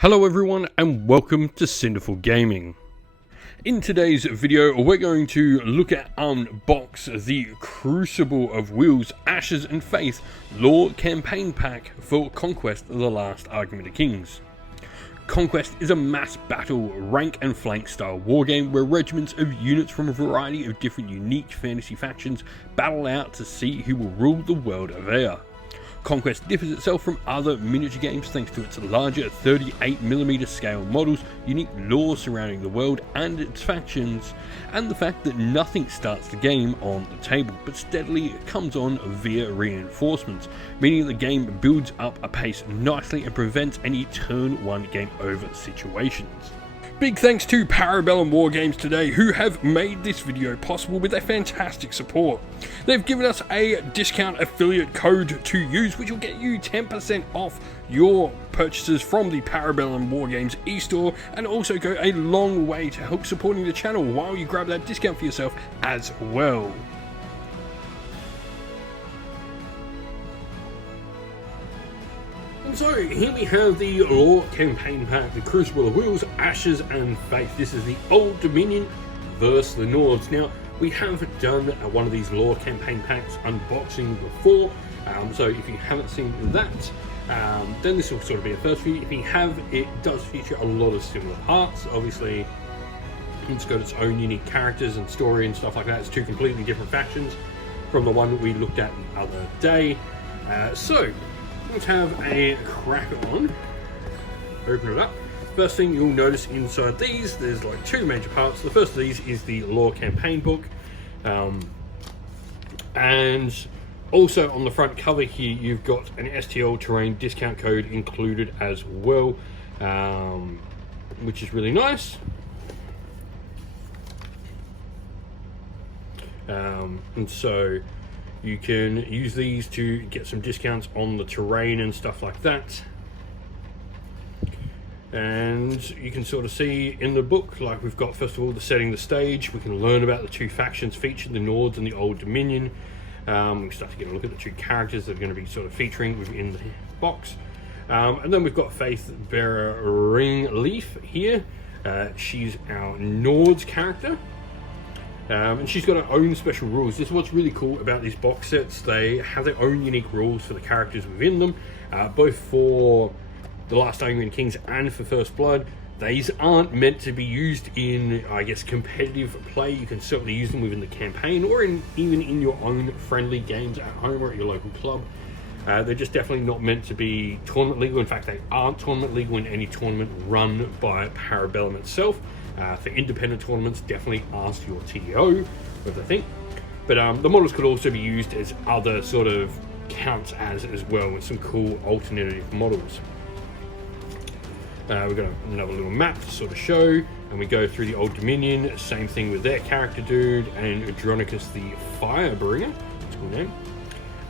Hello everyone and welcome to Cinderful Gaming. In today's video we're going to look at unbox the Crucible of Wheels, Ashes and Faith lore campaign pack for Conquest: The Last Argument of Kings. Conquest is a mass battle, rank and flank style wargame where regiments of units from a variety of different unique fantasy factions battle out to see who will rule the world of Air. Conquest differs itself from other miniature games thanks to its larger 38mm scale models, unique lore surrounding the world and its factions, and the fact that nothing starts the game on the table, but steadily comes on via reinforcements, meaning the game builds up a pace nicely and prevents any turn 1 game over situations. Big thanks to Parabellum Wargames today, who have made this video possible with their fantastic support. They've given us a discount affiliate code to use, which will get you 10% off your purchases from the Parabellum Wargames e-store, and also go a long way to help supporting the channel while you grab that discount for yourself as well. So here we have the lore campaign pack, the Crucible of Wheels, Ashes and Faith. This is the Old Dominion versus the Nords. Now, we have done one of these lore campaign packs unboxing before, so if you haven't seen that, then this will sort of be a first for you. If you have, it does feature a lot of similar parts. Obviously, it's got its own unique characters and story and stuff like that. It's two completely different factions from the one that we looked at the other day. So let's have a crack on. Open it up. First thing you'll notice inside these, there's like two major parts. The first of these is the lore campaign book, and also on the front cover here you've got an STL terrain discount code included as well, which is really nice. And so you can use these to get some discounts on the terrain and stuff like that. And you can sort of see in the book, like we've got first of all the setting the stage. We can learn about the two factions featured, the Nords and the Old Dominion. We can start to get a look at the two characters that are going to be sort of featuring within the box. And then we've got Faith Bearer Ringleaf here. She's our Nords character. And she's got her own special rules. This is what's really cool about these box sets. They have their own unique rules for the characters within them, both for The Last Argument of Kings and for First Blood. These aren't meant to be used in, I guess, competitive play. You can certainly use them within the campaign or even in your own friendly games at home or at your local club. They're just definitely not meant to be tournament legal. In fact, they aren't tournament legal in any tournament run by Parabellum itself. For independent tournaments, definitely ask your TO what they think. But the models could also be used as other sort of counts as well, with some cool alternative models. We've got another little map to sort of show, and we go through the Old Dominion. Same thing with their character dude and Adronicus the Firebringer. That's a cool name.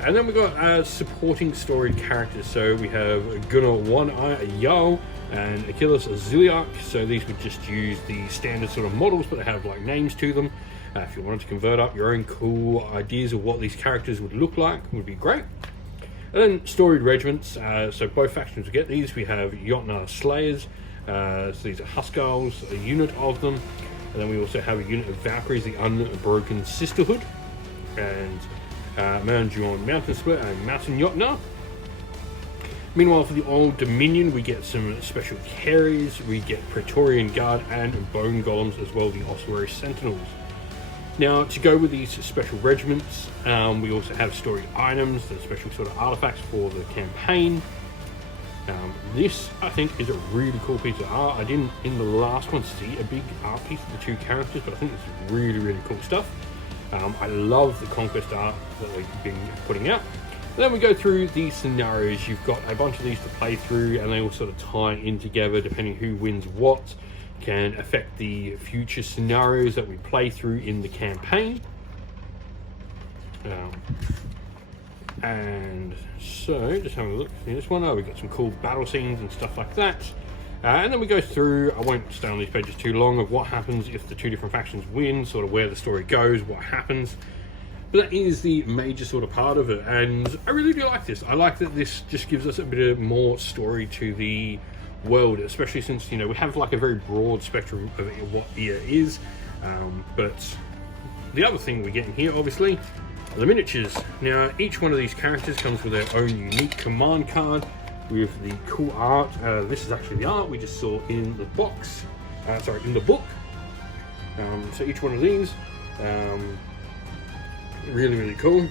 And then we've got supporting story characters. So we have Gunnar One Eye, a Jarl, and Achilles a Ziliarch. So these would just use the standard sort of models, but they have like names to them. If you wanted to convert up your own cool ideas of what these characters would look like, would be great. And then storied regiments. So both factions will get these. We have Jotnar Slayers. So these are Huskarls, a unit of them. And then we also have a unit of Valkyries, the Unbroken Sisterhood. And Manjuan Mountain Split and Mountain Jotnar. Meanwhile, for the Old Dominion, we get some special carries. We get Praetorian Guard and Bone Golems, as well as the Ossuary Sentinels. Now, to go with these special regiments, we also have storied items, the special sort of artifacts for the campaign. This, I think, is a really cool piece of art. I didn't, in the last one, see a big art piece of the two characters, but I think this is really, really cool stuff. I love the Conquest art that they've been putting out. And then we go through these scenarios. You've got a bunch of these to play through, and they all sort of tie in together depending who wins what, can affect the future scenarios that we play through in the campaign. And so, just having a look through this one. Oh, we've got some cool battle scenes and stuff like that. And then we go through, I won't stay on these pages too long, of what happens if the two different factions win, sort of where the story goes, what happens. But that is the major sort of part of it, and I really do like this. I like that this just gives us a bit of more story to the world, especially since, you know, we have like a very broad spectrum of what EA is. But the other thing we get in here, obviously, are the miniatures. Now, each one of these characters comes with their own unique command card with the cool art. This is actually the art we just saw in the box, in the book. So each one of these, really cool.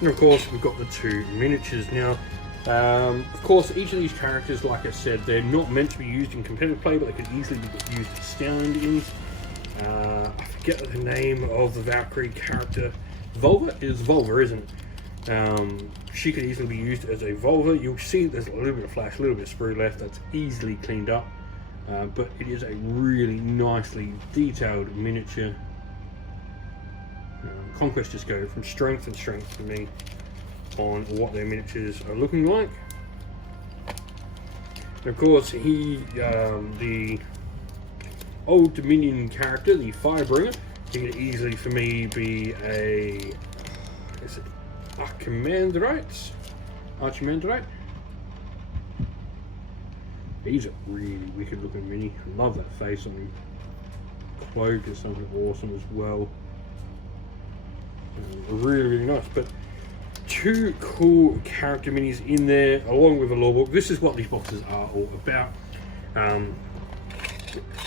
And of course, we've got the 2 miniatures now. Of course, each of these characters, like I said, they're not meant to be used in competitive play, but they could easily be used as stand-ins. I forget the name of the Valkyrie character. Volva is Volva, isn't it? She could easily be used as a Volva. You'll see there's a little bit of flash, a little bit of sprue left. That's easily cleaned up. But it is a really nicely detailed miniature. Conquest just go from strength and strength for me on what their miniatures are looking like. And of course, the Old Dominion character, the Firebringer, he could easily for me be a Archimandrite. He's a really wicked looking mini. I love that face on him. Cloak is something awesome as well. Really nice. But 2 cool character minis in there, along with a lore book. This is what these boxes are all about.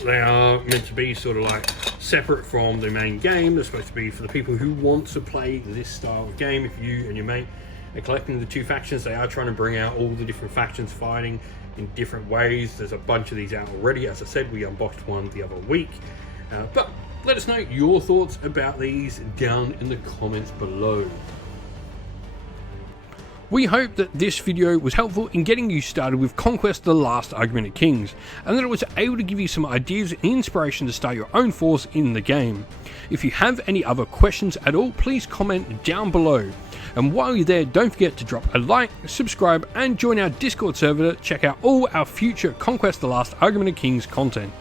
They are meant to be sort of like separate from the main game. They're supposed to be for the people who want to play this style of game. If you and your mate are collecting the 2 factions, they are trying to bring out all the different factions fighting in different ways. There's a bunch of these out already. As I said, we unboxed one the other week. But let us know your thoughts about these down in the comments below. We hope that this video was helpful in getting you started with Conquest: The Last Argument of Kings, and that it was able to give you some ideas and inspiration to start your own force in the game. If you have any other questions at all, please comment down below. And while you're there, don't forget to drop a like, subscribe, and join our Discord server to check out all our future Conquest: The Last Argument of Kings content.